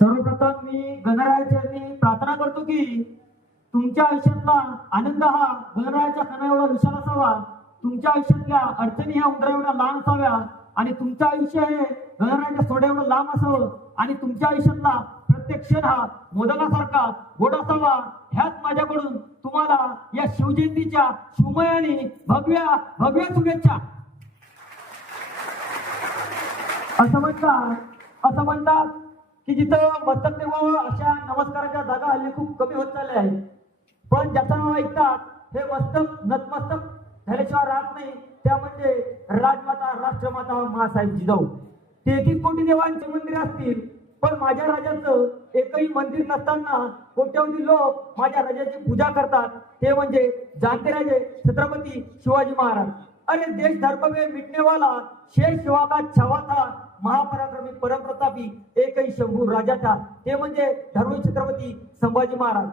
सर्वप्रथम मी गणरायाच्या चरणी प्रार्थना करतो की तुमच्या आयुष्यातला आनंद हा गणरायाच्या कणा एवढा विशाल असावा, तुमच्या आयुष्यातल्या अडचणी ह्या उंदरा एवढ्या लहान असाव्या आणि तुमचं आयुष्य हे गणरायाच्या सोड्या एवढं लांब असावं आणि तुमच्या आयुष्यातला प्रत्येक क्षण हा मोदकासारखा गोड असावा. ह्याच माझ्याकडून तुम्हाला या शिवजयंतीच्या शुभमय आणि भव्य भव्य शुभेच्छा. असं म्हणतात की जिथं मस्तक ठेवावं अशा नमस्काराच्या जागा हल्ली खूप कमी होत चालल्या आहेत, पण ज्याचं नाव ऐकतात हे मस्तक नतमस्तक झाल्याशिवाय राहत नाही. त्या म्हणजे राजमाता राष्ट्रमाता महासाहेब जिजाऊ. 33 कोटी देवांचे मंदिर असतील पण माझ्या राजाचं एकही मंदिर नसताना कोट्यवधी लोक माझ्या राजाची पूजा करतात. ते म्हणजे जाणते राजे छत्रपती शिवाजी महाराज. अरे देश धर्मवे मिटने वाला शेर शिवा का छावा था, महापराक्रमी परमप्रतापी एकही शंभू राजा था. ते म्हणजे धर्मवीर छत्रपती संभाजी महाराज.